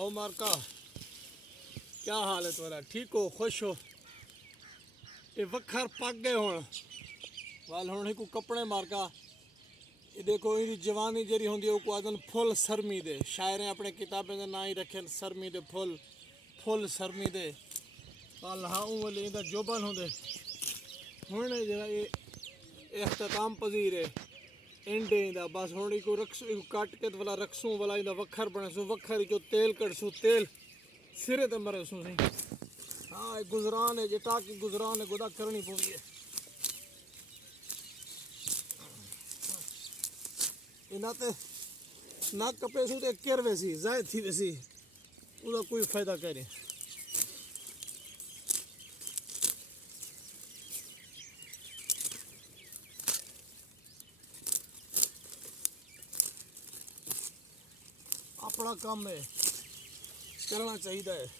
आओ मारका, क्या हाल है तुम्हारा? ठीक हो, खुश हो? ये वखर पक गए हुण वाल हुण हिकु कपड़े मारका। ये देखो इनकी जवानी जरी होंदी है को आदन फुल सरमी दे। शायरें अपने किताबें दे ना ही रखे सरमी दे फुल फुल सरमी दे वाल हाँ वाले इनका जोबन होंदे हुण जरा ये इख्तिताम पजीर है एंडे इंदा बस हुण इको रखसू इको काट के वाला रखसूं वाला इंदा वखर बनेसू वखर इको तेल कड़सू तेल सिरे ते मरेसू सही। हाँ गुजरान है जटा की गुजरान है गुदा करनी पौंदी है इना ते ना कपेसू ते केर वैसी जायद थी वैसी उसका कोई फायदा करे। अपना काम है करना चाहिए है।